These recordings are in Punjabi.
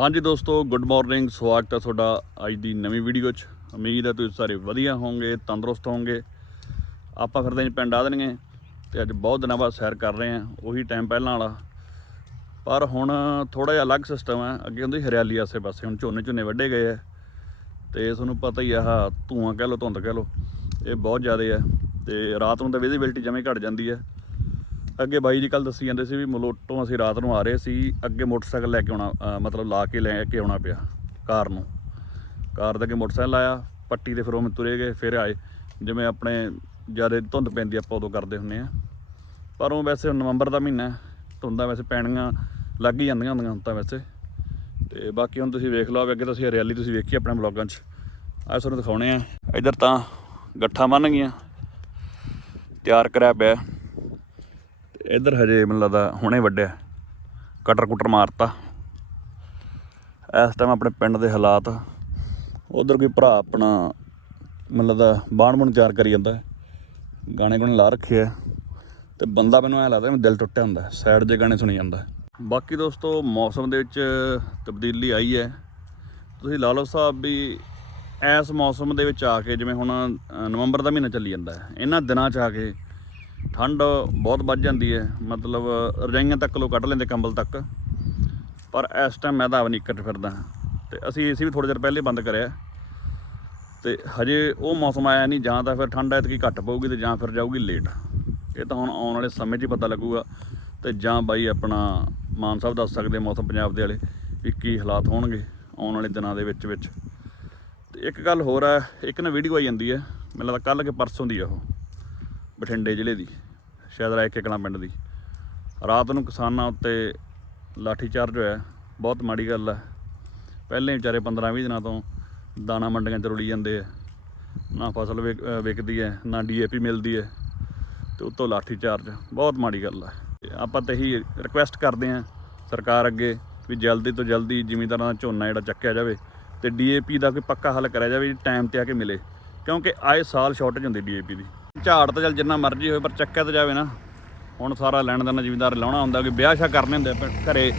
ਹਾਂਜੀ ਦੋਸਤੋ ਗੁੱਡ ਮਾਰਨਿੰਗ ਸਵਾਗਤ ਹੈ ਤੁਹਾਡਾ ਅੱਜ ਦੀ ਨਵੀਂ ਵੀਡੀਓ 'ਚ। ਉਮੀਦ ਹੈ ਤੁਸੀਂ ਸਾਰੇ ਵਧੀਆ ਹੋਵੋਗੇ, ਤੰਦਰੁਸਤ ਹੋਵੋਗੇ। ਆਪਾਂ ਫਿਰਦੇ ਜੀ ਪਿੰਡ ਆਦਣਗੇ ਤੇ ਅੱਜ ਬਹੁਤ ਦਿਨਾਂ ਬਾਅਦ ਸੈਰ ਕਰ ਰਹੇ ਹਾਂ, ਉਹੀ ਟਾਈਮ ਪਹਿਲਾਂ ਵਾਲਾ। ਪਰ ਹੁਣ ਥੋੜਾ ਜਿਹਾ ਅਲੱਗ ਸਿਸਟਮ ਹੈ, ਅੱਗੇ ਹੁੰਦੀ ਹਰਿਆਲੀ ਆਸੇ ਪਾਸੇ, ਹੁਣ ਝੋਨੇ ਝੋਨੇ ਵੱਢੇ ਗਏ ਆ। ਤੇ ਤੁਹਾਨੂੰ ਪਤਾ ਹੀ ਆਹ ਧੂਆਂ ਕਹਿ ਲਓ, ਧੁੰਦ ਕਹਿ ਲਓ, ਇਹ ਬਹੁਤ ਜ਼ਿਆਦਾ ਹੈ। ਤੇ ਰਾਤ ਨੂੰ ਤਾਂ ਵਿਜ਼ਿਬਿਲਟੀ ਜਮੇ ਘਟ ਜਾਂਦੀ ਹੈ। ਅੱਗੇ ਬਾਈ ਜੀ ਕੱਲ ਦੱਸੀ ਜਾਂਦੇ ਸੀ ਵੀ ਮਲੋਟੋਂ ਅਸੀਂ ਰਾਤ ਨੂੰ ਆ ਰਹੇ ਸੀ, ਅੱਗੇ ਮੋਟਰਸਾਈਕਲ ਲੈ ਕੇ ਆਉਣਾ ਮਤਲਬ ਲਾ ਕੇ ਲੈ ਕੇ ਆਉਣਾ ਪਿਆ, ਕਾਰ ਨੂੰ। ਕਾਰ ਦੇ ਅੱਗੇ ਮੋਟਰਸਾਈਕਲ ਆਇਆ, ਪੱਟੀ ਤੇ ਫਿਰ ਉਹ ਤੁਰੇ ਗਏ, ਫਿਰ ਆਏ। ਜਿਵੇਂ ਆਪਣੇ ਜ਼ਿਆਦਾ ਧੁੰਦ ਪੈਂਦੀ ਆਪਾਂ ਉਦੋਂ ਕਰਦੇ ਹੁੰਨੇ ਆ। ਪਰ ਉਹ ਵੈਸੇ ਹੁਣ ਨਵੰਬਰ ਦਾ ਮਹੀਨਾ ਧੁੰਦਾਂ ਵੈਸੇ ਪੈਣੀਆਂ ਲੱਗ ਹੀ ਜਾਂਦੀਆਂ ਹੁੰਦੀਆਂ ਹੁਣ ਤਾਂ ਵੈਸੇ। ਤੇ ਬਾਕੀ ਹੁਣ ਤੁਸੀਂ ਵੇਖ ਲਓ ਵੀ ਅੱਗੇ ਤੁਸੀਂ ਹਰਿਆਲੀ ਤੁਸੀਂ ਵੇਖੀ ਆਪਣੇ ਬਲੌਗਾਂ 'ਚ। ਅੱਜ ਤੁਹਾਨੂੰ ਦਿਖਾਉਣੇ ਆ। ਇੱਧਰ ਤਾਂ ਗੱਠਾਂ ਬਣ ਗਈਆਂ, ਤਿਆਰ ਕਰਿਆ ਪਿਆ। ਇੱਧਰ ਹਜੇ ਮੈਨੂੰ ਲੱਗਦਾ ਹੁਣੇ ਵੱਢਿਆ। ਕਟਰ ਕੁਟਰ ਮਾਰਤਾ। ਇਸ ਟਾਈਮ ਆਪਣੇ ਪਿੰਡ ਦੇ ਹਾਲਾਤ। ਉਧਰ ਕੋਈ ਭਰਾ ਆਪਣਾ ਮੈਨੂੰ ਲੱਗਦਾ ਬਾਣ ਬਣ ਤਿਆਰ ਕਰੀ ਜਾਂਦਾ ਗਾਣੇ ਗੁਣੇ ਲਾ ਰੱਖੇ ਆ ਤੇ ਬੰਦਾ ਮੈਨੂੰ ਐ ਲੱਗਦਾ ਮੈਂ ਦਿਲ ਟੁੱਟਿਆ ਹੁੰਦਾ ਸਾਈਡ ਦੇ ਗਾਣੇ ਸੁਣੀ ਜਾਂਦਾ ਬਾਕੀ ਦੋਸਤੋ, ਮੌਸਮ ਦੇ ਵਿੱਚ ਤਬਦੀਲੀ ਆਈ ਹੈ। ਤੁਸੀਂ ਲਾ ਲਓ ਸਾਹਿਬ ਵੀ ਇਸ ਮੌਸਮ ਦੇ ਵਿੱਚ ਆ ਕੇ ਜਿਵੇਂ ਹੁਣ ਨਵੰਬਰ ਦਾ ਮਹੀਨਾ ਚੱਲੀ ਜਾਂਦਾ ਹੈ। ਇਹਨਾਂ ਦਿਨਾਂ 'ਚ ਆ ਕੇ ਠੰਡ ਬਹੁਤ ਵੱਧ ਜਾਂਦੀ ਹੈ, ਮਤਲਬ ਰਜਾਈਆਂ ਤੱਕ ਲੋ ਕੱਢ ਲੈਂਦੇ ਕੰਬਲ ਤੱਕ, ਪਰ ਇਸ ਟਾਈਮ ਮੈਂ ਤਾਂ ਆਪ ਨਹੀਂ ਕੱਟ ਫਿਰਦਾ। ਤੇ ਅਸੀਂ ਏਸੀ ਵੀ ਥੋੜੇ ਚਿਰ ਪਹਿਲੇ ਬੰਦ ਕਰਿਆ। ਤੇ ਹਜੇ ਉਹ ਮੌਸਮ ਆਇਆ ਨਹੀਂ, ਜਾਂ ਤਾਂ ਫਿਰ ਠੰਡ ਐਤਕੀ ਘੱਟ ਪਊਗੀ ਤੇ ਜਾਂ ਫਿਰ ਜਾਊਗੀ ਲੇਟ ਇਹ ਤਾਂ ਹੁਣ ਆਉਣ ਵਾਲੇ ਸਮੇਂ 'ਚ ਹੀ ਪਤਾ ਲੱਗੂਗਾ। ਤੇ ਜਾਂ ਬਾਈ ਆਪਣਾ ਮਾਨ ਸਾਹਿਬ ਦੱਸ ਸਕਦੇ ਮੌਸਮ ਪੰਜਾਬ ਦੇ ਵਾਲੇ ਵੀ ਕੀ ਹਾਲਾਤ ਹੋਣਗੇ ਆਉਣ ਵਾਲੇ ਦਿਨਾਂ ਦੇ ਵਿੱਚ ਵਿੱਚ ਤੇ ਇੱਕ ਗੱਲ ਹੋਰ ਹੈ, ਇੱਕ ਨਾ ਵੀਡੀਓ ਆਈ ਜਾਂਦੀ ਹੈ, ਮੈਨੂੰ ਲੱਗਦਾ ਕੱਲ ਕਿ ਪਰਸੋਂ ਦੀ ਆ ਉਹ। ਬਠਿੰਡੇ ਜ਼ਿਲ੍ਹੇ ਦੀ, ਸ਼ਾਇਦ ਰਾਇਕੇ ਕਲਾਂ ਪਿੰਡ ਦੀ। ਰਾਤ ਨੂੰ ਕਿਸਾਨਾਂ ਉੱਤੇ ਲਾਠੀ ਚਾਰਜ ਹੋਇਆ, ਬਹੁਤ ਮਾੜੀ ਗੱਲ ਹੈ ਪਹਿਲੇ ਵਿਚਾਰੇ 15-20 ਦਿਨਾਂ ਤੋਂ ਦਾਣਾ ਮੰਡੀਆਂ 'ਚ ਰੁਲੀ ਜਾਂਦੇ ਆ। ਨਾ ਫਸਲ ਵਿਕ- ਵਿਕਦੀ ਹੈ ਨਾ ਡੀਏਪੀ ਮਿਲਦੀ ਹੈ ਤੇ ਉੱਤੋਂ ਲਾਠੀ ਚਾਰਜ ਬਹੁਤ ਮਾੜੀ ਗੱਲ ਹੈ ਤੇ ਆਪਾਂ ਤਾਂ ਇਹੀ ਰਿਕੁਐਸਟ ਕਰਦੇ ਹਾਂ ਸਰਕਾਰ ਅੱਗੇ ਵੀ ਜਲਦੀ ਤੋਂ ਜਲਦੀ ਜ਼ਿਮੀਂਦਾਰਾਂ ਦਾ ਝੋਨਾ ਜਿਹੜਾ ਚੱਕਿਆ ਜਾਵੇ ਤੇ ਡੀਏਪੀ ਦਾ ਕੋਈ ਪੱਕਾ ਹੱਲ ਕਰਿਆ ਜਾਵੇ, ਟਾਈਮ ਤੇ ਆ ਕੇ ਮਿਲੇ। ਕਿਉਂਕਿ ਆਏ ਸਾਲ ਸ਼ਾਰਟੇਜ ਹੁੰਦੀ ਡੀਏਪੀ ਦੀ। ਝਾੜ ਤਾਂ ਚੱਲ ਜਿੰਨਾ ਮਰਜ਼ੀ ਹੋਵੇ ਪਰ ਚੱਕਿਆ ਤਾਂ ਜਾਵੇ ਨਾ। ਹੁਣ ਸਾਰਾ ਲੈਣ ਦੇਣਾ ਜ਼ਿਮੀਦਾਰ ਲਾਉਣਾ ਹੁੰਦਾ ਕਿ ਵਿਆਹ ਸ਼ਾ ਕਰਨੇ ਹੁੰਦੇ ਆ ਪ- ਘਰੇ।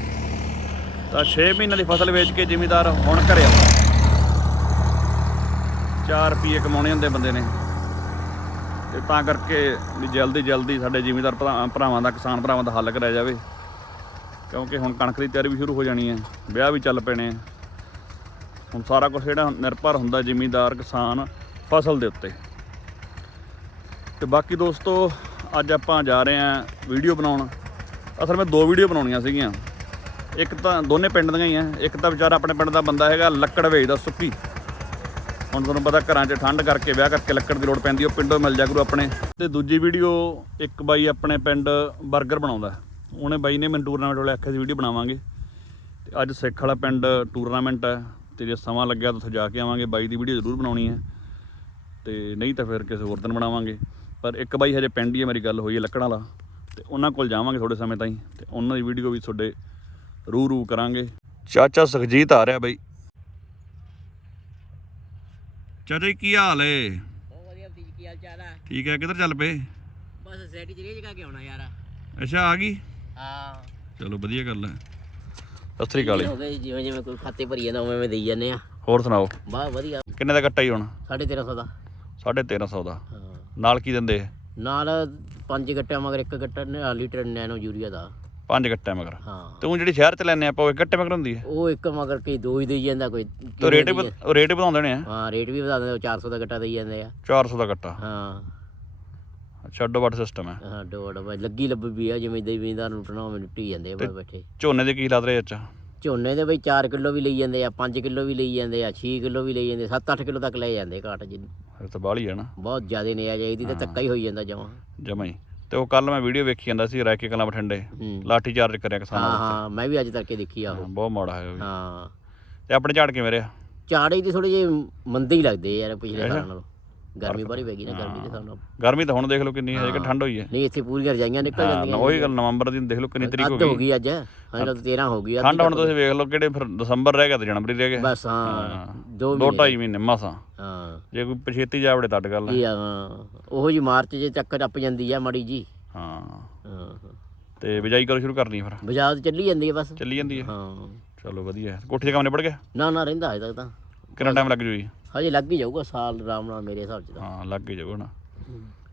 ਤਾਂ 6 ਮਹੀਨਿਆਂ ਦੀ ਫਸਲ ਵੇਚ ਕੇ ਜ਼ਿਮੀਂਦਾਰ ਹੁਣ ਘਰੇ ਆਉਂਦਾ 4 ਰੁਪਏ ਕਮਾਉਣੇ ਹੁੰਦੇ ਬੰਦੇ ਨੇ। ਤੇ ਤਾਂ ਕਰਕੇ ਵੀ ਜਲਦੀ ਜਲਦੀ ਸਾਡੇ ਜ਼ਿਮੀਂਦਾਰ ਭਰਾ- ਭਰਾਵਾਂ ਦਾ, ਕਿਸਾਨ ਭਰਾਵਾਂ ਦਾ ਹੱਲ ਕਰਿਆ ਜਾਵੇ। ਕਿਉਂਕਿ ਹੁਣ ਕਣਕ ਦੀ ਤਿਆਰੀ ਵੀ ਸ਼ੁਰੂ ਹੋ ਜਾਣੀ ਹੈ, ਵਿਆਹ ਵੀ ਚੱਲ ਪੈਣੇ ਹੁਣ ਸਾਰਾ ਕੁਝ ਜਿਹੜਾ ਨਿਰਭਰ ਹੁੰਦਾ ਜ਼ਿਮੀਂਦਾਰ, ਕਿਸਾਨ ਫਸਲ ਦੇ ਉੱਤੇ। ਤੇ ਬਾਕੀ ਦੋਸਤੋ, ਅੱਜ ਆਪਾਂ ਜਾ ਰਹੇ ਹਾਂ ਵੀਡੀਓ ਬਣਾਉਣ। ਅਸਲ ਵਿੱਚ ਦੋ ਵੀਡੀਓ ਬਣਾਉਣੀਆਂ ਸੀਗੀਆਂ। ਇੱਕ ਤਾਂ ਦੋਨੇ ਪਿੰਡ ਦੀਆਂ ਹੀ ਆ। ਇੱਕ ਤਾਂ ਵਿਚਾਰਾ ਆਪਣੇ ਪਿੰਡ ਦਾ ਬੰਦਾ ਹੈਗਾ, ਲੱਕੜ ਵੇਚਦਾ ਸੁੱਕੀ। ਹੁਣ ਤੁਹਾਨੂੰ ਪਤਾ ਘਰਾਂ 'ਚ ਠੰਡ ਕਰਕੇ ਵਿਆਹ ਕਰਕੇ ਲੱਕੜ ਦੀ ਲੋੜ ਪੈਂਦੀ, ਉਹ ਪਿੰਡੋਂ ਮਿਲ ਜਾ ਕਰੂ ਆਪਣੇ। ਤੇ ਦੂਜੀ ਵੀਡੀਓ, ਇੱਕ ਬਾਈ ਆਪਣੇ ਪਿੰਡ 버ਗਰ ਬਣਾਉਂਦਾ। ਉਹਨੇ ਬਾਈ ਨੇ ਮੈਨੂੰ ਟੂਰਨਾਮੈਂਟ ਵਾਲੇ ਆਖਿਆ ਸੀ, ਵੀਡੀਓ ਬਣਾਵਾਂਗੇ। ਤੇ ਅੱਜ ਸਿੱਖ ਵਾਲਾ ਪਿੰਡ ਟੂਰਨਾਮੈਂਟ ਹੈ। ਤੇ ਜੇ ਸਮਾਂ ਲੱਗਿਆ ਤਾਂ ਉੱਥੇ ਜਾ ਕੇ ਆਵਾਂਗੇ। ਬਾਈ ਦੀ ਵੀਡੀਓ ਜ਼ਰੂਰ ਬਣਾਉਣੀ ਹੈ। ਤੇ ਨਹੀਂ ਤਾਂ ਫਿਰ ਕਿਸੇ ਹੋਰ ਦਿਨ ਬਣਾਵਾਂਗੇ। ਪਰ ਇੱਕ ਬਾਈ ਹਜੇ ਪਿੰਡ ਹੀ ਹੈ ਮੇਰੀ ਗੱਲ ਹੋਈ ਹੈ ਲੱਕੜਾਂ ਵਾਲਾ। ਤੇ ਉਹਨਾਂ ਕੋਲ ਜਾਵਾਂਗੇ ਥੋੜੇ ਸਮੇਂ ਤਾਈਂ ਤੇ ਉਹਨਾਂ ਦੀ ਵੀਡੀਓ ਵੀ ਤੁਹਾਡੇ ਰੂ ਰੂ ਕਰਾਂਗੇ। ਚਾਚਾ ਸੁਖਜੀਤ ਆ ਰਿਹਾ ਬਾਈ। ਚਾਚਾ ਕੀ ਹਾਲ ਏ? ਬਹੁਤ ਵਧੀਆ ਭਤੀਜ ਕੀ ਹਾਲ ਚਾਲ ਹੈ ਠੀਕ ਹੈ ਕਿੱਧਰ ਚੱਲ ਪਏ? ਬਸ ਸੈਟੀ ਚ ਰੇ ਜਗਾ ਕੇ ਆਉਣਾ ਯਾਰ? ਅੱਛਾ ਆ ਗਈ? ਹਾਂ। ਚਲੋ ਵਧੀਆ ਗੱਲ ਹੈ ਸਤਿ ਸ੍ਰੀ ਅਕਾਲ ਜੀ। ਹੋ ਗਏ ਜਿਵੇਂ ਜਿਵੇਂ ਕੋਈ ਖਾਤੇ ਭਰੀ ਜਾਂਦਾ ਉਵੇਂ ਉਵੇਂ ਦੇਈ ਜਾਂਦੇ ਆ। ਹੋਰ ਸੁਣਾਓ? ਬਾਹ ਵਧੀਆ। ਕਿੰਨੇ ਦਾ ਕੱਟਾ ਹੀ ਹੁਣ? 1350 ਦਾ। 1350 ਦਾ। ਹਾਂ ਨਾਲ ਕੀ ਦਿੰਦੇ ਨਾਲ ਪੰਜ ਗੱਟਿਆਂ ਮਗਰ ਇੱਕ ਗੱਟਾ ਨੇ- ਲੀਟਰ ਨੈਨੋ ਯੂਰੀਆ ਦਾ। ਪੰਜ ਗੱਟੇ ਮਗਰ? ਹਾਂ। ਤੇ ਉਹ ਜਿਹੜੀ ਸ਼ਹਿਰ ਚ ਲੈਣੇ ਆਪਾਂ ਉਹ ਇੱਕ ਗੱਟੇ ਮਗਰ ਹੁੰਦੀ ਹੈ? ਉਹ ਇੱਕ ਮਗਰ ਕਈ ਦੋ ਹੀ ਦੇਈ ਜਾਂਦਾ ਕੋਈ ਤੇ ਰੇਟ ਉਹ ਰੇਟ ਵਧਾਉਂਦੇ ਨੇ ਹਾਂ ਰੇਟ ਵੀ ਵਧਾ ਦਿੰਦੇ ਉਹ 400 ਦਾ ਗੱਟਾ ਦੇਈ ਜਾਂਦੇ ਆ। 400 ਦਾ ਗੱਟਾ? ਹਾਂ। ਛੱਡੋ ਵੱਟ ਸਿਸਟਮ ਹੈ। ਹਾਂ ਡੋੜ ਲੱਗੀ ਲੱਭ ਵੀ ਆ ਜਿਵੇਂ ਦੇਵੀਦਾਰ ਲੁੱਟਣਾ ਉਵੇਂ ਲੁੱਟੀ ਜਾਂਦੇ ਆ ਬੈਠੇ। ਝੋਨੇ ਦੇ ਕੀ ਲੱਗ ਰਹੇ ਅੱਛਾ ਝੋਨੇ ਦੇ ਬਈ 4 ਕਿਲੋ ਵੀ ਲਈ ਜਾਂਦੇ ਆ 5 ਕਿਲੋ ਵੀ ਲਈ ਜਾਂਦੇ ਆ 6 ਕਿਲੋ ਵੀ ਲਈ ਜਾਂਦੇ 7-8 ਕਿਲੋ ਤੱਕ ਲੈ ਜਾਂਦੇ ਘਾਟ ਜੀ ਇਹ ਤਾਂ ਬਾਹਲੀ ਹੈ ਨਾ। ਬਹੁਤ ਜ਼ਿਆਦਾ ਨੇ ਆ ਜਾਈਦੀ ਤੇ ਧੱਕਾ ਹੀ ਹੋਈ ਜਾਂਦਾ ਜਮਾਂ। ਜਮਾ ਹੀ। ਤੇ ਉਹ ਕੱਲ ਮੈਂ ਵੀਡੀਓ ਵੇਖੀ ਜਾਂਦਾ ਸੀ ਰਾਇਕੇ ਕਲਾਂ ਬਠਿੰਡੇ। ਲਾਠੀ ਚਾਰਜ ਕਰਿਆ ਕਿਸਾਨਾਂ ਹਾਂ ਹਾਂ ਮੈਂ ਵੀ ਅੱਜ ਤੱਕ ਦੇਖੀ ਆ ਉਹ। ਬਹੁਤ ਮਾੜਾ ਹੈ ਹਾਂ। ਤੇ ਆਪਣੇ ਝਾੜ ਕਿਵੇਂ ਰਿਹਾ? ਚਾੜੇ ਦੀ ਥੋੜੇ ਜਿਹੇ ਮੰਦੇ ਹੀ ਲੱਗਦੇ ਯਾਰ ਪਿਛਲੇ ਸਾਲਾਂ ਨਾਲੋਂ। ਗਰਮੀ ਬੜੀ ਪੈ ਗਈ ਨਾ ਗਰਮੀ ਦੇ ਹਿਸਾਬ ਨਾਲ। ਗਰਮੀ ਤਾਂ ਹੁਣ ਦੇਖ ਲਓ ਕਿੰਨੀ ਹੈ ਕਿ ਠੰਡ ਹੋਈ ਹੈ। ਨਹੀਂ ਇੱਥੇ ਪੂਰੀਆਂ ਰਜਾਈਆਂ ਨਿਕਲ ਹਾਂ ਜਾਂਦੀਆਂ ਉਹੀ ਗੱਲ ਨਵੰਬਰ ਦੀ ਦੇਖ ਲਓ ਕਿੰਨੀ ਤਰੀਕ ਹੋ ਅੱਧ ਹੋ ਗਈ। ਗਈ ਅੱਜ ਹਾਂ ਤਾਂ 13 ਹੋ ਗਈ ਠੰਡ ਹੁਣ ਤੁਸੀਂ ਵੇਖ ਲਓ ਕਿਹੜੇ ਫਿਰ ਦਸੰਬਰ ਰਹਿ ਗਿਆ ਤੇ ਜਨਵਰੀ ਰਹਿ ਗਿਆ। ਬਸ ਹਾਂ ਦੋ ਦੋ ਮਹੀਨੇ। ਢਾਈ ਮਹੀਨੇ ਮਸਾਂ। ਹਾਂ। ਜੇ ਕੋਈ ਪਛੇਤੀ ਜਾਵੜੇ ਤੱਟ ਗੱਲ ਹੈ। ਹਾਂ। ਉਹੋ ਜੀ ਮਾਰਚ ਜੇ ਚੱਕ ਟੱਪ ਜਾਂਦੀ ਆ ਮੜੀ ਜੀ ਹਾਂ। ਹਾਂ। ਤੇ ਬਿਜਾਈ ਕਰੋ ਸ਼ੁਰੂ ਕਰਨੀ ਹੈ ਫਿਰ ਬਾਜ਼ਾਰ ਚੱਲੀ ਜਾਂਦੀ ਹੈ ਬਸ। ਚੱਲੀ ਜਾਂਦੀ ਹੈ। ਹਾਂ। ਚਲੋ ਵਧੀਆ। ਕੋਠੀ ਦਾ ਕੰਮ ਨਿਬੜ ਗਿਆ? ਨਾ ਨਾ ਰਹਿੰਦਾ ਹਜੇ ਤੱਕ ਤਾਂ। ਕਿੰਨਾ ਟਾਈਮ ਲੱਗ ਜੂ ਜੀ ਹਜੇ ਲੱਗ ਹੀ ਜਾਊਗਾ ਸਾਲ ਆਰਾਮ ਨਾਲ ਮੇਰੇ ਹਿਸਾਬ 'ਚ ਤਾਂ। ਹਾਂ ਲੱਗ ਹੀ ਜਾਊਗਾ ਨਾ।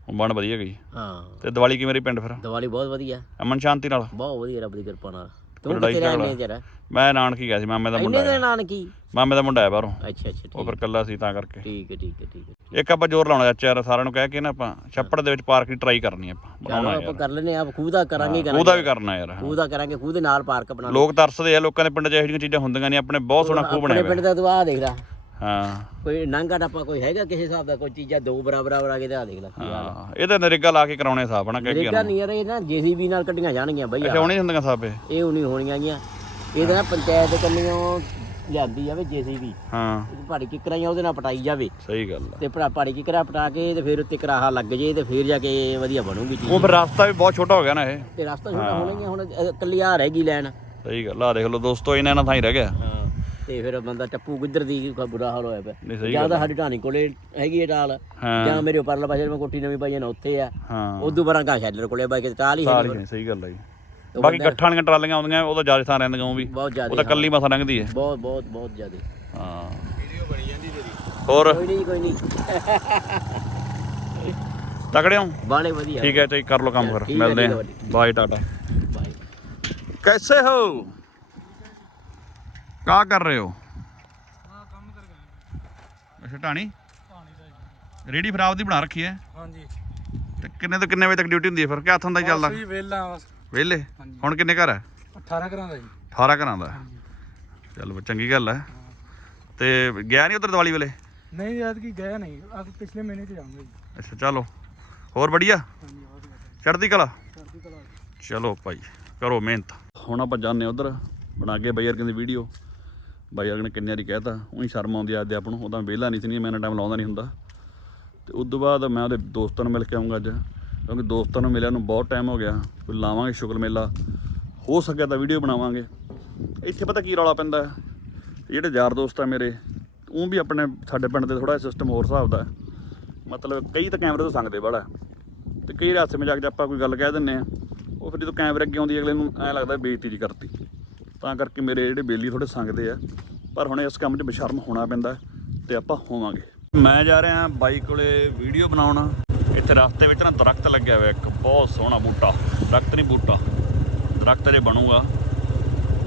ਹੁਣ ਬਣ ਵਧੀਆ ਗਈ। ਹਾਂ। ਤੇ ਦੀਵਾਲੀ ਕਿਵੇਂ ਰਹੀ ਪਿੰਡ ਫਿਰ? ਦੀਵਾਲੀ ਬਹੁਤ ਵਧੀਆ। ਅਮਨ ਸ਼ਾਂਤੀ ਨਾਲ? ਬਹੁਤ ਵਧੀਆ ਰੱਬ ਦੀ ਕਿਰਪਾ ਨਾਲ। ਤੂੰ ਕਿੱਥੇ ਰਹਿੰਦੇ। ਜਰਾ ਮੈਂ ਨਾਨਕੀ ਗਿਆ ਸੀ ਮਾਮੇ ਦਾ ਮੁੰਡਾ ਆਇਆ। ਨਾਨਕੀ? ਮਾਮੇ ਦਾ ਮੁੰਡਾ ਆਇਆ ਬਾਹਰੋਂ। ਅੱਛਾ ਅੱਛਾ ਉਹ ਫਿਰ ਕੱਲਾ ਸੀ ਤਾਂ ਕਰਕੇ। ਠੀਕ ਹੈ ਠੀਕ ਹੈ ਠੀਕ ਹੈ। ਇੱਕ ਆਪਾਂ ਜ਼ੋਰ ਲਾਉਣਾ ਚਾਚਾ ਸਾਰਿਆਂ ਨੂੰ ਕਹਿ ਕੇ ਨਾ ਆਪਾਂ ਛੱਪੜ ਦੇ ਵਿੱਚ ਪਾਰਕ ਦੀ ਟਰਾਈ ਕਰਨੀ ਆਪਾਂ ਬਣਾਉਣਾ ਆਪਾਂ ਕਰ ਲੈਨੇ ਆਪ ਖੂਹ ਦਾ ਕਰਾਂਗੇ ਹੀ ਕਰਾਂਗੇ। ਵੀ ਕਰਨਾ ਯਾਰ ਹਾਂ। ਖੂਹ ਦਾ ਕਰਾਂਗੇ ਖੂਹ ਦੇ ਨਾਲ ਪਾਰਕ ਬਣਾ ਲੋਕ ਤਰਸਦੇ ਆ ਲੋਕਾਂ ਦੇ ਪਿੰਡ 'ਚ ਇਹੋ ਜਿਹੀਆਂ ਚੀਜ਼ਾਂ ਹੁੰਦੀਆਂ ਨਹੀਂ ਆਪਣੇ ਬਹੁਤ ਸੋਹਣਾ ਖੂਹ ਬਣਿਆ ਆਪਣੇ ਪਿੰਡ ਦਾ ਤੂੰ ਆਹ ਦੇਖ ਲੈ। ਹਾਂ। ਕੋਈ ਨੰਗਾ ਟੱਪਾ ਕੋਈ ਹੈਗਾ ਕਿਸੇ ਹਿਸਾਬ ਦਾ? ਕੋਈ ਚੀਜ਼ਾਂ ਦੋ ਬਰਾਬਰ ਬਰਾਬਰ ਆ ਕੇ ਤੇ ਦੇਖ ਲੈ। ਕੀ ਹਾਲ ਆ। ਹਾਂ ਇਹ ਤਾਂ ਨਰੇਗਾ ਲਾ ਕੇ ਕਰਾਉਣੇ ਸਾਬ ਨਾ ਕਹਿ ਕੇ ਨਰੇਗਾ ਨਹੀਂ ਯਾਰ ਇਹ ਨਾ ਜੀਸੀਬੀ ਨਾਲ ਕੱਢੀਆਂ ਜਾਣਗੀਆਂ ਬਈ ਅੱਛਾ ਹੁਣੇ ਹੁੰਦੀਆਂ ਸਾਬੇ ਇਹ? ਉਨੀ ਹੋਣੀਆਂ ਗੀਆਂ। ਇਹਦੇ ਨਾਲ ਪੰਚਾਇਤ ਕੰਨੀਆਂ ਲਿਆਂਦੀ ਜਾਵੇ ਜੀਸੀਬੀ। ਹਾਂ। ਪਹਾੜੀ ਕਿਕਰਾਂ ਉਹਦੇ ਨਾਲ ਪਟਾਈ ਜਾਵੇ। ਸਹੀ ਗੱਲ ਆ। ਤੇ ਭਰਾ ਪਹਾੜੀ ਕਿਕਰਾਂ ਪਟਾ ਕੇ ਤੇ ਫਿਰ ਉੱਤੇ ਕਰਾਹਾ ਲੱਗ ਜੇ ਤੇ ਫਿਰ ਜਾ ਕੇ ਵਧੀਆ ਬਣੂਗੀ ਚੀਜ਼। ਉਹ ਫਿਰ ਰਸਤਾ ਵੀ ਬਹੁਤ ਛੋਟਾ ਹੋ ਗਿਆ ਨਾ ਇਹ। ਤੇ ਰਸਤਾ ਛੋਟਾ ਹੁਣ ਅ, ਇਕੱਲੀ ਆ ਰਹਿ ਗਈ ਲੈਣ। ਸਹੀ ਗੱਲ ਆ ਦੇਖ ਲਓ ਦੋਸਤੋ ਇਹਨਾਂ ਨਾਲ ਥਾਂ ਹੀ ਰਹਿ ਗਿਆ। ਤੇ ਫਿਰ ਬੰਦਾ ਟੱਪੂ ਕਿੱਧਰ ਦੀ ਕੋਈ ਬੁਰਾ ਹਾਲ ਹੋਇਆ ਪਿਆ ਨਹੀਂ ਸਹੀ ਜਾਂ ਤਾਂ ਸਾਡੀ ਢਾਣੀ ਕੋਲੇ ਹੈਗੀ ਇਹ ਟਾਲ ਹਾਂ ਜਾਂ ਮੇਰੇ ਉੱਪਰਲਾ ਪਾਸੇ ਮੈਂ ਕੋਠੀ ਨਵੀਂ ਪਾਈ ਨਾ ਉੱਥੇ ਆ ਹਾਂ ਉਦੋਂ ਬਰਾਂ ਕਾ ਸ਼ੈਲਰ ਕੋਲੇ ਬਾਈ ਕੇ ਟਾਲ ਹੀ ਹੈ ਸਾਲ ਹੀ ਸਹੀ ਗੱਲ ਆ ਜੀ ਬਾਕੀ ਗੱਠਾਂ ਵਾਲੀਆਂ ਟਰਾਲੀਆਂ ਆਉਂਦੀਆਂ ਉਹ ਤਾਂ ਜ਼ਿਆਦਾ ਥਾਂ ਰਹਿੰਦੀਆਂ ਉਹ ਵੀ ਬਹੁਤ ਉਹ ਜ਼ਿਆਦਾ ਤਾਂ ਕੱਲੀ ਮਸਾਂ ਲੰਘਦੀ ਹੈ ਬਹੁਤ ਬਹੁਤ ਬਹੁਤ ਜ਼ਿਆਦਾ ਹਾਂ ਵੀਡੀਓ ਬਣੀ ਜਾਂਦੀ ਤੇਰੀ ਹੋਰ ਕੋਈ ਨਹੀਂ ਕੋਈ ਨਹੀਂ ਤਕੜੇ ਹੋ ਬਾਲੇ ਵਧੀਆ ਠੀਕ ਹੈ ਤੇ ਕਰ ਲਓ ਕੰਮ ਫਿਰ ਠੀਕ ਹੈ, ਮਿਲਦੇ ਠੀਕ ਹਾਂ ਹੈ, ਬਾਏ ਟਾਟਾ ਬਾਏ कैसे हो ਕਾ ਕਰ ਰਹੇ ਹੋ? ਹਾਂ ਕੰਮ ਕਰ ਗਏ ਅੱਛਾ ਟਾਣੀ ਰੇੜੀ ਫਿਰ ਆਪਦੀ ਬਣਾ ਰੱਖੀ ਹੈ? ਹਾਂਜੀ। ਤੇ ਕਿੰਨੇ ਤੋਂ ਕਿੰਨੇ ਵਜੇ ਤੱਕ ਡਿਊਟੀ ਹੁੰਦੀ ਹੈ ਫਿਰ? ਕਿ ਹੱਥ ਹੁੰਦਾ ਚੱਲਦਾ? ਅਸੀਂ ਵੇਲਾ ਬਸ। ਵੇਲੇ ਹੁਣ ਕਿੰਨੇ ਘਰ ਹੈ? 18 ਘਰਾਂ ਦਾ ਜੀ। 18 ਘਰਾਂ ਦਾ। ਚਲ ਚੰਗੀ ਗੱਲ ਹੈ। ਤੇ ਗਿਆ ਨਹੀਂ ਉਧਰ ਦੀਵਾਲੀ ਵੇਲੇ? ਨਹੀਂ ਯਾਦ ਕੀ ਗਿਆ ਨਹੀਂ। ਆ ਪਿਛਲੇ ਮਹੀਨੇ ਤੇ ਜਾਵਾਂਗੇ ਜੀ। ਅੱਛਾ ਚਲੋ ਹੋਰ ਵਧੀਆ? ਚੜਦੀ ਕਲਾ? ਚਲੋ ਭਾਈ ਕਰੋ ਮਿਹਨਤ। ਹੁਣ ਆਪਾਂ ਜਾਣੇ ਉਧਰ। ਬਣਾ ਕੇ ਬਈਰ ਕਹਿੰਦੇ ਵੀਡੀਓ ਬਾਈ ਅਰਗਨ ਕਿੰਨੇ ਵਾਰੀ ਕਹਿਤਾ, ਉਹੀ ਸ਼ਰਮ ਆਉਂਦੀ ਆ ਅੱਜ ਆਪਾਂ ਨੂੰ ਉਹਦਾ ਵਿਹਲਾ ਨਹੀਂ ਸੀ, ਨਹੀਂ, ਮੈਂ ਇੰਨਾ ਟਾਈਮ ਲਾਉਂਦਾ ਨਹੀਂ ਹੁੰਦਾ। ਤੇ ਉਸ ਤੋਂ ਬਾਅਦ ਮੈਂ ਉਹਦੇ ਦੋਸਤਾਂ ਨੂੰ ਮਿਲ ਕੇ ਆਉਂਗਾ ਅੱਜ, ਕਿਉਂਕਿ ਦੋਸਤਾਂ ਨੂੰ ਮਿਲਿਆ ਨੂੰ ਬਹੁਤ ਟਾਈਮ ਹੋ ਗਿਆ, ਕੋਈ ਲਾਵਾਂਗੇ ਸ਼ੁਕਰ ਮੇਲਾ, ਹੋ ਸਕਿਆ ਤਾਂ ਵੀਡੀਓ ਬਣਾਵਾਂਗੇ। ਇੱਥੇ ਪਤਾ ਕੀ ਰੌਲਾ ਪੈਂਦਾ ਹੈ? ਜਿਹੜੇ ਯਾਰ ਦੋਸਤ ਆ ਮੇਰੇ, ਉਹ ਵੀ ਆਪਣੇ ਸਾਡੇ ਪਿੰਡ ਦੇ ਥੋੜਾ ਸਿਸਟਮ ਹੋਰ ਹਿਸਾਬ ਦਾ ਮਤਲਬ ਕਈ ਤਾਂ ਕੈਮਰੇ ਤੋਂ ਸੰਗਦੇ ਬੜਾ ਤੇ ਕਈ ਰਾਸਤੇ ਵਿੱਚ ਜਾ ਕੇ ਆਪਾਂ ਕੋਈ ਗੱਲ ਕਹਿ ਦਿੰਨੇ ਆ ਉਹ ਫਿਰ ਜਦੋਂ ਕੈਮਰੇ ਅੱਗੇ ਆਉਂਦੀ, ਅਗਲੇ ਨੂੰ ਐਂ ਲੱਗਦਾ ਬੇਇੱਜ਼ਤੀ ਜੀ ਕਰਤੀ। ਤਾਂ ਕਰਕੇ ਮੇਰੇ ਜਿਹੜੇ ਬੇਲੀ ਥੋੜੇ ਸੰਗਦੇ ਆ, ਪਰ ਹੁਣ ਇਸ ਕੰਮ 'ਚ ਬਸ਼ਰਮ ਹੋਣਾ ਪੈਂਦਾ ਤੇ ਆਪਾਂ ਹੋਵਾਂਗੇ। ਮੈਂ ਜਾ ਰਿਹਾ ਬਾਈ ਕੋਲੇ ਵੀਡੀਓ ਬਣਾਉਣ। ਇੱਥੇ ਰਸਤੇ ਵਿੱਚ ਨਾ ਦਰਖਤ ਲੱਗਿਆ ਹੋਇਆ, ਇੱਕ ਬਹੁਤ ਸੋਹਣਾ ਬੂਟਾ। ਦਰਖਤ ਨਹੀਂ ਬੂਟਾ, ਦਰਖਤ ਜੇ ਬਣੂਗਾ।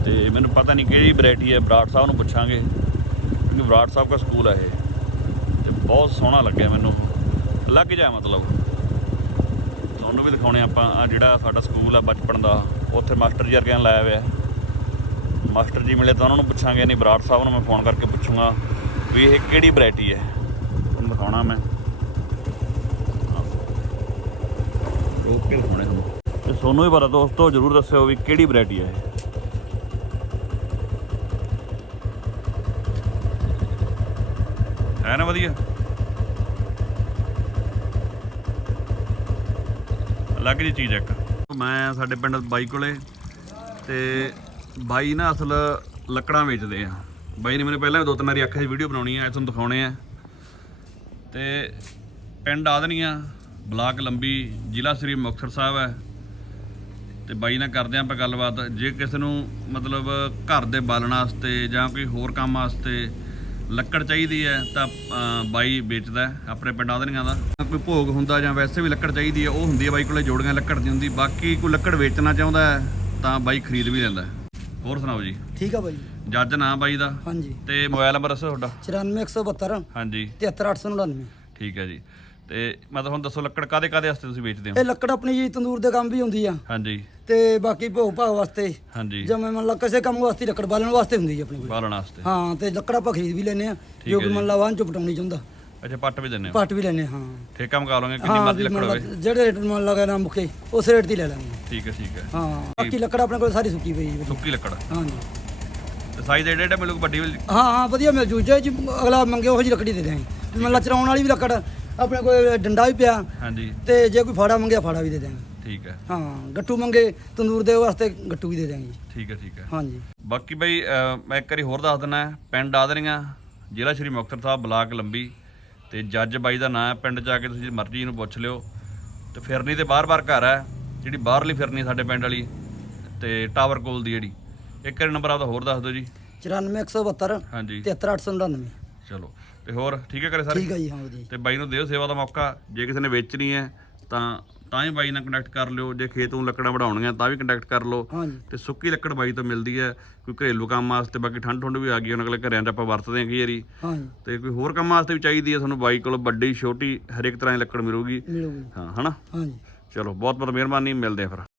ਤੇ ਮੈਨੂੰ ਪਤਾ ਨਹੀਂ ਕਿਹੜੀ ਵੈਰਾਈਟੀ ਹੈ, ਬਰਾੜ ਸਾਹਿਬ ਨੂੰ ਪੁੱਛਾਂਗੇ, ਕਿਉਂਕਿ ਬਰਾੜ ਸਾਹਿਬ ਦਾ ਸਕੂਲ ਹੈ ਇਹ। ਤੇ ਬਹੁਤ ਸੋਹਣਾ ਲੱਗਿਆ ਮੈਨੂੰ। ਲੱਗ ਜਾ ਮਤਲਬ। ਤੁਹਾਨੂੰ ਵੀ ਦਿਖਾਉਣੇ ਆਪਾਂ ਆ ਜਿਹੜਾ ਸਾਡਾ ਸਕੂਲ ਆ ਬਚਪਨ ਦਾ, ਉੱਥੇ ਮਾਸਟਰ ਜੀ ਵਰਗਿਆਂ ਲਾਇਆ ਹੋਇਆ। ਮਾਸਟਰ ਜੀ ਮਿਲੇ ਤਾਂ ਉਹਨਾਂ ਨੂੰ ਪੁੱਛਾਂਗੇ, ਨਹੀਂ ਬਰਾੜ ਸਾਹਿਬ ਨੂੰ ਮੈਂ ਫੋਨ ਕਰਕੇ ਪੁੱਛੂੰਗਾ ਵੀ ਇਹ ਕਿਹੜੀ ਵੈਰਾਈਟੀ ਹੈ। ਤੁਹਾਨੂੰ ਦਿਖਾਉਣਾ ਮੈਂ। ਓਕੇ ਦਿਖਾਉਣੇ ਤੁਹਾਨੂੰ ਤੇ ਤੁਹਾਨੂੰ ਵੀ ਪਤਾ, ਦੋਸਤੋ, ਜਰੂਰ ਦੱਸਿਓ ਵੀ ਕਿਹੜੀ ਵੈਰਾਈਟੀ ਹੈ ਇਹ। ਹੈ ਨਾ ਵਧੀਆ? ਅਲੱਗ ਜੀ ਚੀਜ਼ ਹੈ ਇੱਕ। ਮੈਂ ਸਾਡੇ ਪਿੰਡ ਬਾਈ ਕੋਲੇ ਤੇ ਬਾਈ ਨਾ ਅਸਲ ਲੱਕੜਾਂ ਵੇਚਦੇ ਆ। ਬਾਈ ਨੇ ਮੈਨੂੰ ਪਹਿਲਾਂ ਵੀ ਦੋ ਤਿੰਨ ਵਾਰੀ ਆਖਿਆ ਸੀ, ਵੀਡੀਓ ਬਣਾਉਣੀ ਆ ਤੁਹਾਨੂੰ ਦਿਖਾਉਣੇ ਆ। ਤੇ ਪਿੰਡ ਆਦਨੀਆਂ, ਬਲਾਕ ਲੰਬੀ, ਜ਼ਿਲ੍ਹਾ ਸ੍ਰੀ ਮੁਕਤਸਰ ਸਾਹਿਬ ਹੈ। ਤੇ ਬਾਈ ਨਾਲ ਕਰਦੇ ਆਂ ਆਪਾਂ ਗੱਲਬਾਤ। ਜੇ ਕਿਸੇ ਨੂੰ ਮਤਲਬ ਘਰ ਦੇ ਬਾਲਣ ਵਾਸਤੇ ਜਾਂ ਕੋਈ ਹੋਰ ਕੰਮ ਵਾਸਤੇ ਲੱਕੜ ਚਾਹੀਦੀ ਹੈ, ਤਾਂ ਬਾਈ ਵੇਚਦਾ ਆਪਣੇ ਪਿੰਡ ਆਦਨੀਆਂ ਦਾ। ਕੋਈ ਭੋਗ ਹੁੰਦਾ ਜਾਂ ਵੈਸੇ ਵੀ ਲੱਕੜ ਚਾਹੀਦੀ ਹੈ, ਉਹ ਹੁੰਦੀ ਹੈ ਬਾਈ ਕੋਲੇ ਜੋੜੀਆਂ ਲੱਕੜ ਦੀ ਹੁੰਦੀ। ਬਾਕੀ ਕੋਈ ਲੱਕੜ ਵੇਚਣਾ ਚਾਹੁੰਦਾ ਹੈ, ਤਾਂ ਬਾਈ ਖਰੀਦ ਵੀ ਲੈਂਦਾ ਹੋਰ ਸੁਣਾਓ ਜੀ? ਠੀਕ ਆ ਬਾਈ। ਜੱਜ ਨਾਂ ਬਾਈ ਦਾ? ਹਾਂਜੀ। ਤੇ ਮੋਬਾਈਲ ਨੰਬਰ ਦੱਸੋ ਤੁਹਾਡਾ? 94172 ਹਾਂਜੀ। 73899 ਠੀਕ ਹੈ ਜੀ। ਤੇ ਮਤਲਬ ਹੁਣ ਦੱਸੋ ਲੱਕੜ ਕਾਦੇ ਕਾਦੇ ਵਾਸਤੇ ਤੁਸੀਂ ਵੇਚਦੇ ਹੋ? ਇਹ ਲੱਕੜ ਆਪਣੀ ਜੀ ਤੰਦੂਰ ਦੇ ਕੰਮ ਵੀ ਹੁੰਦੀ ਆ। ਹਾਂਜੀ। ਤੇ ਬਾਕੀ ਭੋਗ ਭਾਗ ਵਾਸਤੇ। ਹਾਂਜੀ। ਜਿਵੇਂ ਮੰਨ ਲਾ ਕਿਸੇ ਕੰਮ ਵਾਸਤੇ ਲੱਕੜ ਬਾਲਣ ਵਾਸਤੇ ਹੁੰਦੀ ਜੀ ਆਪਣੇ ਕੋਲ ਬਾਲਣ ਵਾਸਤੇ। ਹਾਂ ਤੇ ਲੱਕੜ ਆਪਾਂ ਖਰੀਦ ਵੀ ਲੈਨੇ ਆ। ਜੋ ਕਿ। ਮੰਨ ਲਾ ਵਾਹਨ ਚ ਪਟਾਉਣੀ ਚਾਹੁੰਦਾ। ਅੱਛਾ ਪੱਟ ਵੀ ਦਿੰਦੇ ਹੋ? ਪੱਟ ਵੀ ਲੈਨੇ ਹਾਂ ਠੇਕਾ ਮਕਾ ਲਓਗੇ ਕਿੰਨੀ ਹਾਂ ਮਰਜ਼ੀ ਵੀ ਲੱਕੜ ਹੋਵੇ। ਜਿਹੜੇ ਰੇਟ ਮੰਨ ਲਗਾ ਨਾ ਮੁੱਕੇ ਉਸ ਰੇਟ ਦੀ ਲੈ ਲਾਂਗੇ ਠੀਕ ਹੈ ਠੀਕ ਹੈ। ਹਾਂ ਬਾਕੀ ਲੱਕੜ ਆਪਣੇ ਕੋਲ ਸਾਰੀ ਸੁੱਕੀ ਪਈ ਜੀ। ਵਧੀਆ। ਸੁੱਕੀ ਲੱਕੜ। ਹਾਂਜੀ ਸਾਈਜ਼ ਏਡਾ ਏਡਾ ਮਿਲੂਗਾ ਵੱਡੀ ਵਾਲੀ ਹਾਂ ਹਾਂ ਵਧੀਆ ਮਿਲ ਜੂ। ਜੇ ਜੀ ਅਗਲਾ ਮੰਗੇ ਉਹੋ ਜੀ ਲੱਕੜੀ ਦੇ ਦਿਆਂਗੇ। ਮੰਨ ਚਰਾਉਣ ਵਾਲੀ ਵੀ ਲੱਕੜ ਆਪਣੇ ਕੋਲ ਡੰਡਾ ਵੀ ਪਿਆ। ਹਾਂਜੀ ਤੇ ਜੇ ਕੋਈ ਫਾੜਾ ਮੰਗਿਆ ਫਾੜਾ ਵੀ ਦੇ ਦਿਆਂਗੇ। ਠੀਕ ਹੈ। ਹਾਂ ਗੱਟੂ ਮੰਗੇ ਤੰਦੂਰ ਦੇ ਵਾਸਤੇ ਗੱਟੂ ਵੀ ਦੇ ਦਿਆਂਗੇ ਜੀ। ਠੀਕ ਹੈ ਠੀਕ ਹੈ। ਹਾਂਜੀ ਬਾਕੀ ਬਈ ਅਹ, ਮੈਂ ਇੱਕ ਵਾਰੀ ਹੋਰ ਦੱਸ ਦਿੰਦਾ ਪਿੰਡ ਆਦਰੀਆਂ ਜ਼ਿਲ੍ਹਾ ਸ਼੍ਰੀ ਮੁਕਤਸਰ ਸਾਹਿਬ ਬਲਾਕ ਲੰਬੀ। ਤੇ ਜੱਜ ਬਾਈ ਦਾ ਨਾਮ ਹੈ ਪਿੰਡ ਜਾ ਕੇ ਤੁਸੀਂ ਮਰਜ਼ੀ ਨੂੰ ਪੁੱਛ ਲਿਓ। ਤੇ ਫਿਰਨੀ ਤੇ ਬਾਰ-ਬਾਰ ਘਰ ਹੈ ਜਿਹੜੀ ਬਾਹਰਲੀ ਫਿਰਨੀ ਸਾਡੇ ਪਿੰਡ ਵਾਲੀ ਤੇ ਟਾਵਰ ਕੋਲ ਦੀ ਜਿਹੜੀ। ਇੱਕ ਨੰਬਰ ਆਪਦਾ ਹੋਰ ਦੱਸ ਦਿਓ ਜੀ। 94172 ਹਾਂਜੀ। 73899 ਚਲੋ ਤੇ ਹੋਰ ਠੀਕ ਹੈ ਕਰੇ ਸਾਰੇ? ਠੀਕ ਹੈ ਜੀ ਹਾਂ ਜੀ। ਤੇ ਬਾਈ ਨੂੰ ਦਿਓ ਸੇਵਾ ਦਾ ਮੌਕਾ ਜੇ ਕਿਸੇ ਨੇ ਵੇਚਣੀ ਹੈ ਤਾਂ ਤਾਂ ਹੀ ਬਾਈ ਨਾਲ ਕੰਟੈਕਟ ਕਰ ਲਿਓ ਜੇ ਖੇਤ ਲੱਕੜਾਂ ਵਢਾਉਣੀਆਂ ਤਾਂ ਵੀ ਕੰਟੈਕਟ ਕਰ ਲਓ। ਤੇ ਸੁੱਕੀ ਲੱਕੜ ਬਾਈ ਤੋਂ ਮਿਲਦੀ ਹੈ ਕੋਈ ਘਰੇਲੂ ਕੰਮ ਵਾਸਤੇ ਬਾਕੀ ਠੰਡ ਠੰਡ ਵੀ ਆ ਗਈ ਹੁਣ ਅਗਲੇ ਘਰਿਆਂ 'ਚ ਆਪਾਂ ਵਰਤਦੇ ਹਾਂ ਕਈ ਵਾਰੀ। ਤੇ ਕੋਈ ਹੋਰ ਕੰਮ ਵਾਸਤੇ ਵੀ ਚਾਹੀਦੀ ਹੈ ਤੁਹਾਨੂੰ ਬਾਈ ਕੋਲ ਵੱਡੀ ਛੋਟੀ ਹਰੇਕ ਤਰ੍ਹਾਂ ਦੀ ਲੱਕੜ ਮਿਲੂਗੀ। ਹਾਂ ਹਨਾ? ਚਲੋ ਬਹੁਤ ਬਹੁਤ ਮਿਹਰਬਾਨੀ ਮਿਲਦੇ ਆ ਫਿਰ।